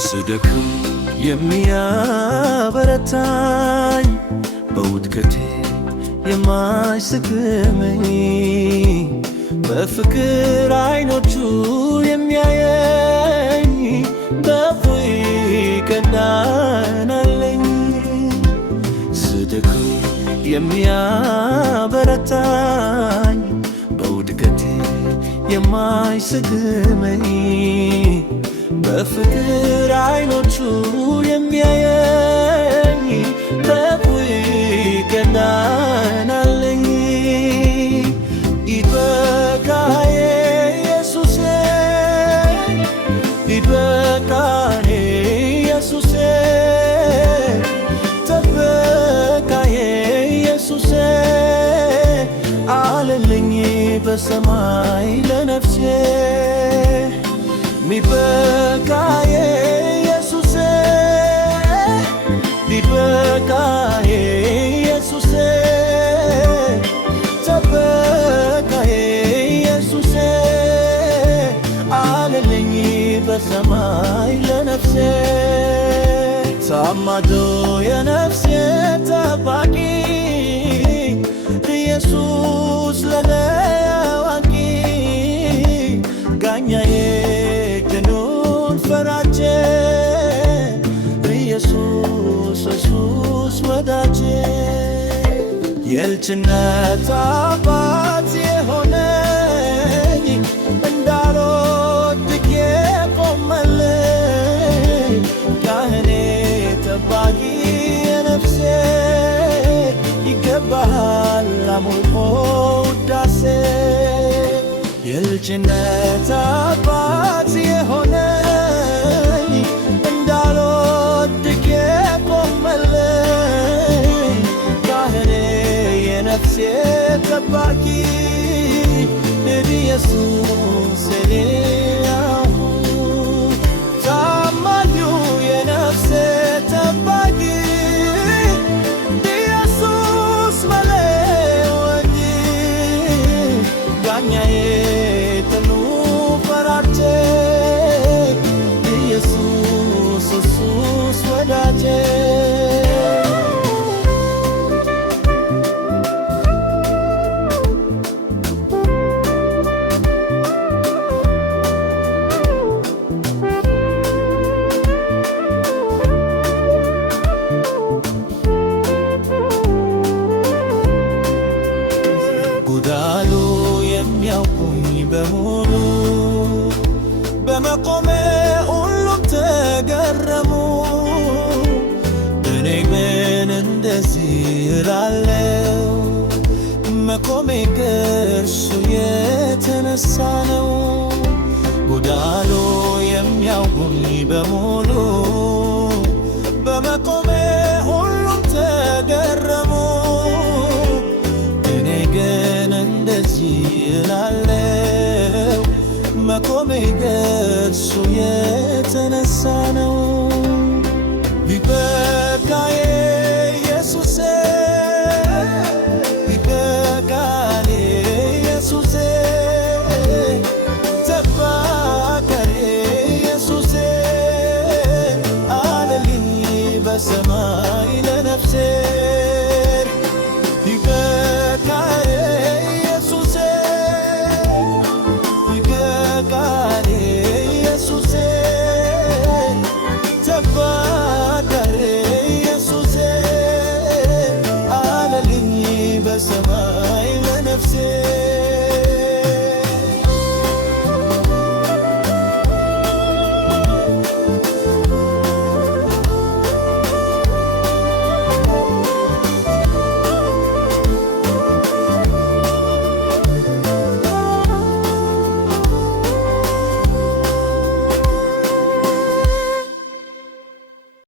ስደክም የሚያበረታኝ በውድቀቴ የማይስቅመኝ በፍቅር አይኖቹ የሚያየኝ በእፎይ ቀን አለኝ። ስደክም የሚያበረታኝ በውድቀቴ የማይስቅመኝ በፍቅር አይኖቹ የሚያየኝ በእፎይ ቀን አለኝ። ይበቃዬ ኢየሱሴ ይበቃዬ ኢየሱሴ ጥበቃዬ ኢየሱሴ አለልኝ በሰማይ ለነፍሴ ሚበቃዬ ኢየሱሴ ሚበቃዬ ኢየሱሴ ጥበቃዬ ኢየሱሴ አለልኝ በሰማይ ለነፍሴ ታማዶ የነፍሴ ጠባቂ ኢየሱስ ለኔ አዋቂ ጋኛዬ ቅኑን ፈራጄ ኢየሱስ ኢየሱስ ወዳጄ የልጅነት አባት የሆነኝ እንዳልወድቅ የቆመልኝ ካህኔ ጠባቂ የነፍሴ ይገባሃል አምልኮ ውዳሴ የልጅነት አባት የሆነኝ እንዳልወድቅ የቆመልኝ ካህኔ የነፍሴ ጠባቂ ኢየሱስ ያሁ ታማኙ የነፍሴ ጠባቂ ኢየሱስ መለወኝ ጋኛዬ ጥኑ ፈራጄ ኢየሱስ ኢየሱስ ወዳጄ ጉዳሉ የሚያውቁኝ በሙሉ በመቆሜ ሁሉም ተገረሙ። እኔ ግን እንደዚህ እላለሁ መቆሜ ከእርሱ የተነሳ ነው። ጉዳሉ የሚያውቁኝ በሙሉ በመቆሜ ሁሉም ተገረሙ። እኔ ግን እንደዚህ እላለሁ መቆሜ ከእርሱ የተነሳ